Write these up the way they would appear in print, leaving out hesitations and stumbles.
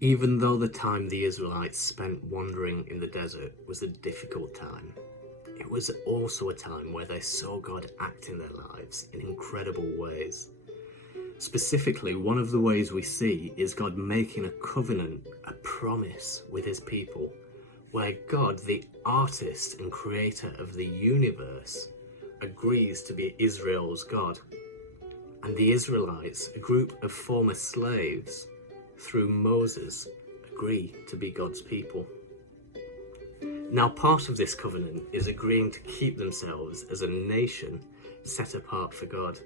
Even though the time the Israelites spent wandering in the desert was a difficult time, it was also a time where they saw God act in their lives in incredible ways. Specifically, one of the ways we see is God making a covenant, a promise with his people, where God, the artist and creator of the universe, agrees to be Israel's God. And the Israelites, a group of former slaves, through Moses, agree to be God's people. Now, part of this covenant is agreeing to keep themselves as a nation set apart for God.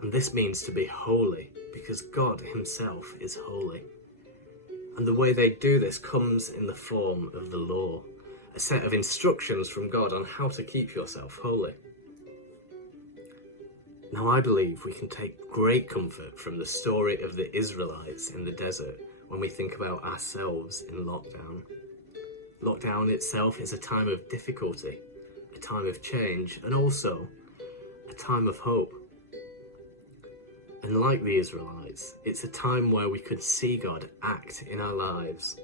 And this means to be holy, because God himself is holy. And the way they do this comes in the form of the law, a set of instructions from God on how to keep yourself holy. Now, I believe we can take great comfort from the story of the Israelites in the desert when we think about ourselves in lockdown. Lockdown itself is a time of difficulty, a time of change, and also a time of hope. And like the Israelites, it's a time where we could see God act in our lives.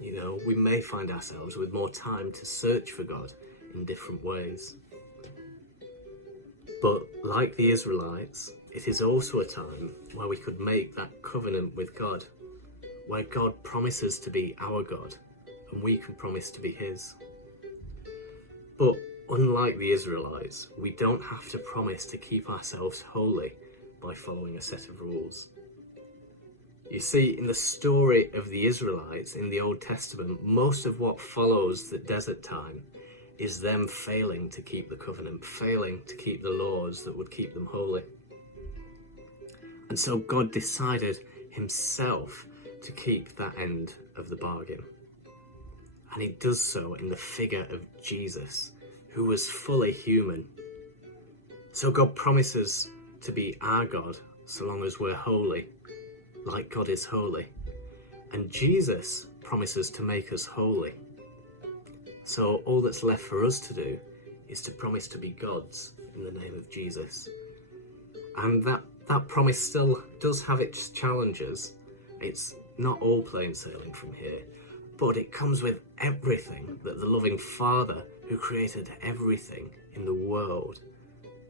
We may find ourselves with more time to search for God in different ways. But like the Israelites, it is also a time where we could make that covenant with God, where God promises to be our God, and we can promise to be his. But unlike the Israelites, we don't have to promise to keep ourselves holy by following a set of rules. You see, in the story of the Israelites in the Old Testament, most of what follows the desert time is them failing to keep the covenant, failing to keep the laws that would keep them holy. And so God decided himself to keep that end of the bargain. And he does so in the figure of Jesus, who was fully human. So God promises to be our God so long as we're holy, like God is holy. And Jesus promises to make us holy. So all that's left for us to do is to promise to be God's in the name of Jesus. And that promise still does have its challenges. It's not all plain sailing from here, but it comes with everything that the loving Father who created everything in the world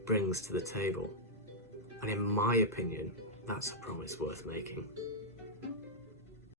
brings to the table. And in my opinion, that's a promise worth making.